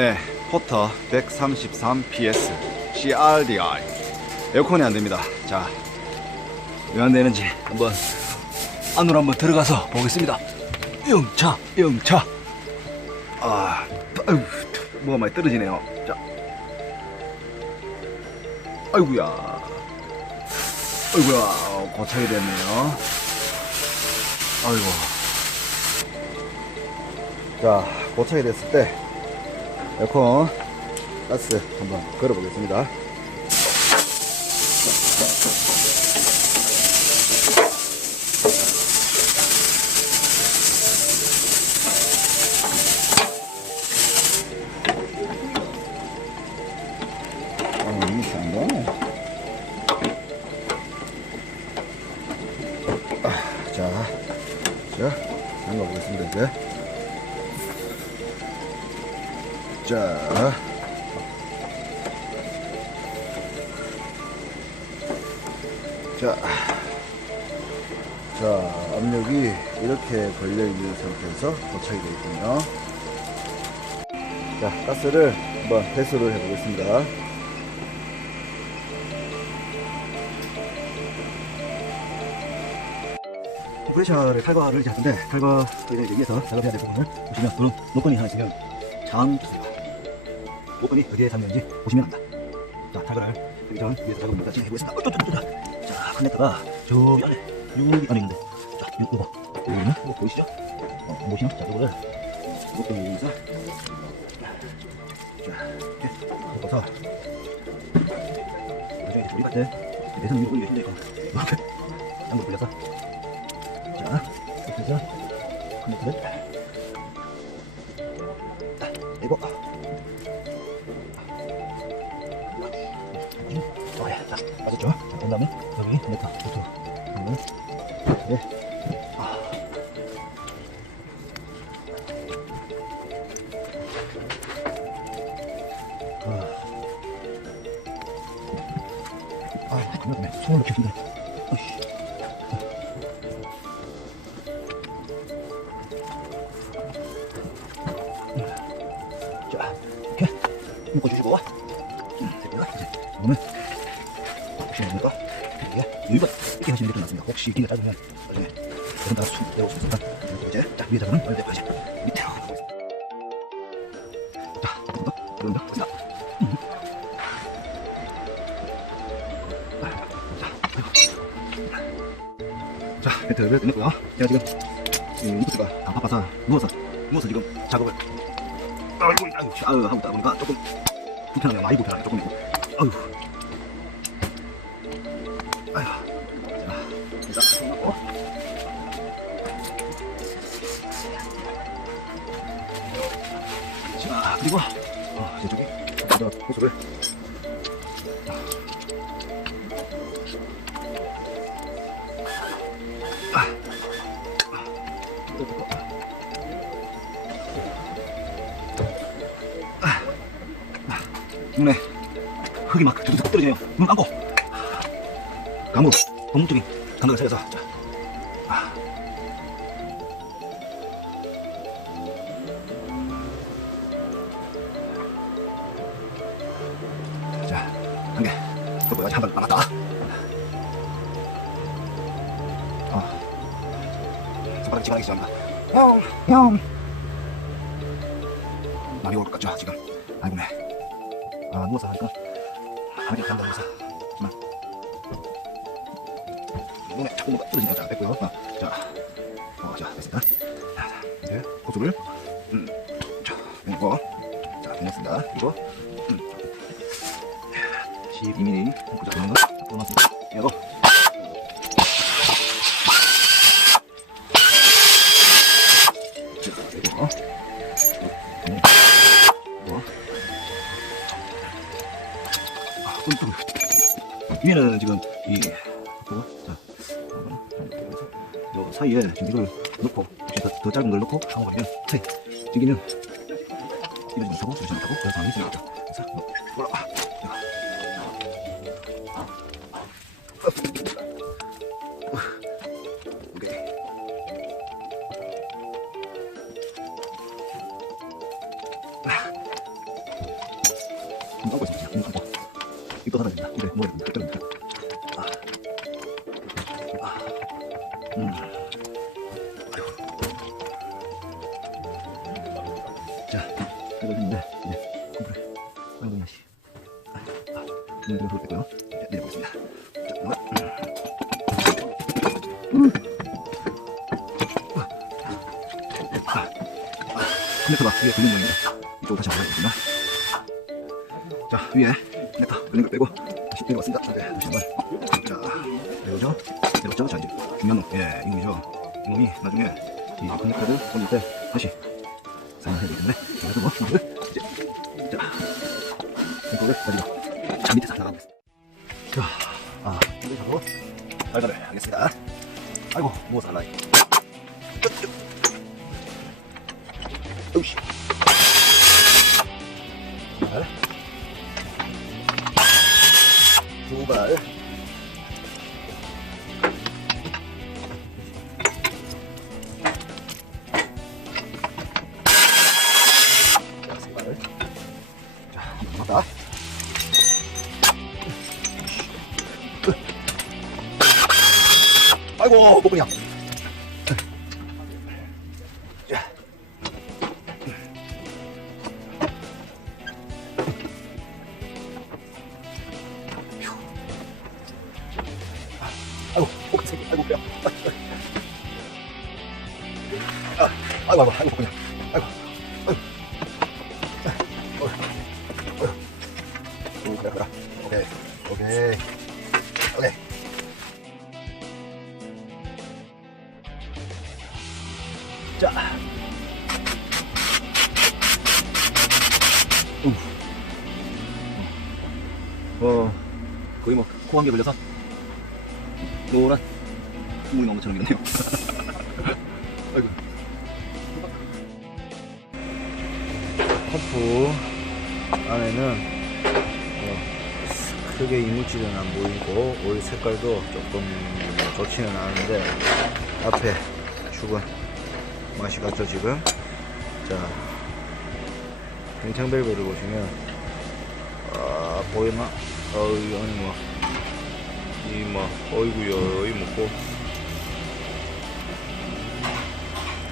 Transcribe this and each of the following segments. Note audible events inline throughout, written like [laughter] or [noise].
네, 포터 133PS CRDI 에어컨이 안 됩니다. 자, 왜 안 되는지 한번 안으로 한번 들어가서 보겠습니다. 영차, 영차. 아, 아유, 뭐가 많이 떨어지네요. 자, 아이구야, 아이구야, 고착이 됐네요. 아이고. 자, 고착이 됐을 때 에어컨 가스 한번 걸어 보겠습니다. 아, 이게 안 가네. 아, 자, 자, 담가 보겠습니다, 이제. 자. 자. 자, 압력이 이렇게 걸려있는 상태에서 도착이 되어 있군요. 자, 가스를 한번 배수를 해보겠습니다. 컴프레셔를 탈거를 하는데 탈거를 위해서 작업해야 될 부분을 보시면 그런 노건이 하나 지금 장 있습니 다. 노건이 어디에 잠겼는지 보시면 합니다. 자, 탈거를 하기 전 위에서 작업을 진행해 보겠습니다. 어, 저, 저, 저, 저. 자, 커넥터가 저기 안에, 여기 안에 있는데, 자, 이거 봐. 여기 있는 거 보이시죠? 어, 안 보시나? 자, 이거를 노건에서 자, 이렇게 꺾어서 나중에 우리 같은 내선 위로 올리기 힘드니까 이렇게 한번 돌려서 자, 이렇게 해서 커넥터를 아, 아, 그러네. 손을 놓기 힘드네. 어이씨. 자, 이렇게 묶어주시고, 혹시 이게 이렇게 짧으면 나중에 이런 따라 쑥수 있으니까 이거 이제 자 위에 잡으면 어디 대고 이제 밑으로 가보겠습니다. 자, 조금 더. 보겠습 자, 자, 배터리를 끝냈고요. 제가 지금 이 인풋가 다 바빠서 누워서 누워서 지금 작업을 아이고 아이고 아유 하고 있다 보니까 조금 불편하네요. 많이 불편하네요. 조금 아유 아휴. 자, 일단 손 놓고. 자, 그리고, 어, 저쪽에, 저 호수를. 눈에 흙이 막 저기서 떨어져요. 눈 감고. 감으로 본능적인 감각을 살려서 자. 아. 자, 한 개. 또 뭐야? 한발 남았다. 아. 손가락이 지원하기 시작합니다. 형, 형. 많이 올것 같죠, 지금? 아이고네. 아, 누워서 하니까. 하니까 간다, 누워서. 하지만. 눈에 자꾸 뭐가 떨어지네요. 자, 됐고요. 어, 자, 어, 자, 됐습니다. 자, 자, 이제 호수를, 음, 자, 이거, 자, 됐습니다. 그리고, 음, 12mm 고작 되는 거, 보너스입니다. 이거. 위에는 지금 이 자 요 사이에 지금 이걸 넣고 더, 더 짧은 걸 넣고 하고 버리면 여기는 이러지 못하고 저러지 못하고. 그런 상황이 생겼죠 그래서 뭐, 올라 오 음. 자, 했는데, 이제, 씨. 아, 아, 눈을 볼 때고요. 이제 내려보겠습니다. 음. 아, 아, 컴퓨터가 위에 걸린 모양입니다. 이쪽으로 다시 한번 해보겠습니다. 자, 위에 넥터 걸린 걸 빼고 다시 내려왔습니다. 네, 다시 한번. 자, 내려오죠? 내려왔죠? 자, 이제 중요한 놈. 예, 이놈이죠. 이놈이 나중에 이 커넥터를 돌릴 때 다시 사용해야 자, 그래서 이거를 이제 자, 이거를 가지고 차 밑에서 나가보겠습니다. 자, 아, 이걸 잡고 발발을 하겠습니다. 아이고, 뭐 살라이. 으이씨. 발. 두 발. 아이고, 뽀뽀냐. 자. 아이고, 뽀뽀 새끼, 아이고, 그래. 아, 아이고, 아이고, 아이고, 그냥. 아이고, 아이고. 자. 우. 어, 거의 뭐, 코 한 개 걸려서, 노란 구멍이 나온 것처럼 이렇네요. [laughs] 아이고. 펌프 안에는 어, 크게 이물질은 안 보이고 오일 색깔도 조금 좋지는 않은데 앞에 축은 맛이 갔죠 지금 자 뱅창벨브를 보시면 아 보이나 어이 아니 뭐이뭐 어이구요 이 먹고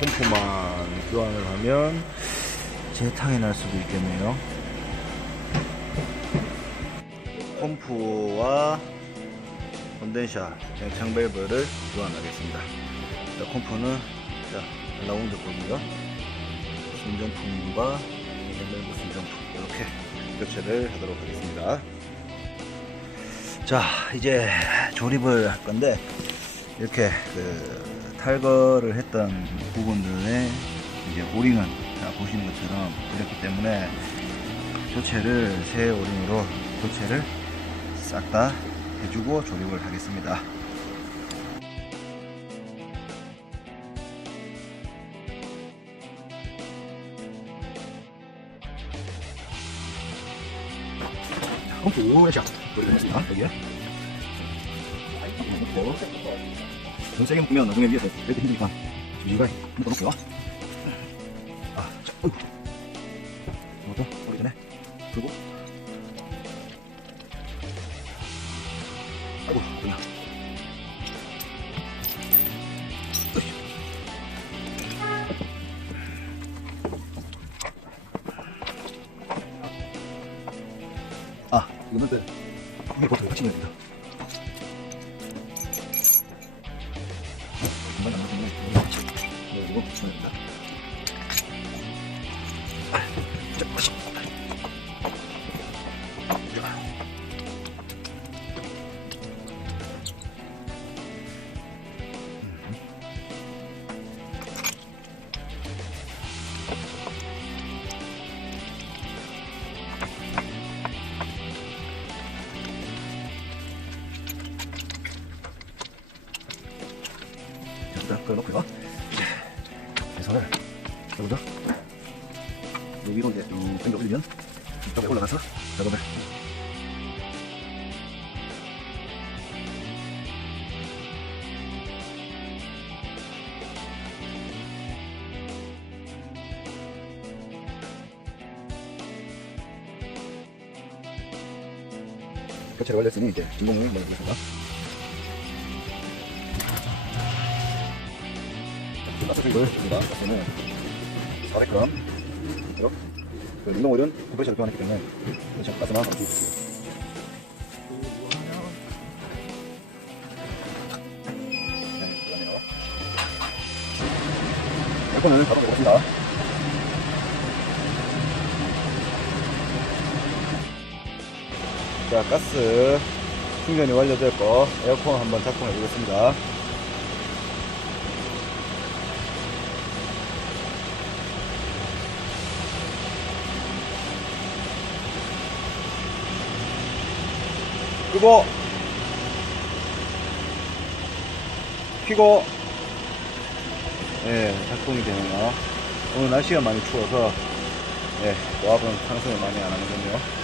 펌프만 교환을 하면 재탕이 날 수도 있겠네요. 펌프와 컨덴샤, 뱅창 밸브를 교환하겠습니다. 자, 펌프는 자, 라운드 거고요. 순정품과 밸브 순정품 이렇게 교체를 하도록 하겠습니다. 자, 이제 조립을 할 건데 이렇게 그 탈거를 했던 부분들의 이제 오링은 자, 보시는 것처럼 이렇기 때문에 교체를 새 오링으로 교체를 싹 다 해주고 조립을 하겠습니다. 오래샷. 돌려냈습니다. 여기에. 세게 묶으면 나중에 위에서 이렇게 힘드니까 주지가 묶어놓고요. 아, 자, 어이구. 이것도 오기 전에 들고. 아이고, 그냥. 아, 이거는 그, 이게 보통 같이 넣어야 된다. 정말 안 맞으면 이거 같이 넣어주고 넣어야 된다. 여기서 요 위로 이제 쭉 당겨 올리면 이쪽에 올라가서 작업을 교체를 완료했으니 이제 진공을 넣어보겠습니다. 우리가 가스는 400g 그리고 그 냉동 오일은 900을 교환했기 때문에 그렇죠. 가스만 감지 에어컨을 닫아보겠습니다. 자, 가스 충전이 완료됐고 에어컨 한번 작동해 보겠습니다. 끄고 켜고 예, 작동이 되네요. 오늘 날씨가 많이 추워서 예, 고압은 상승을 많이 안 하는군요.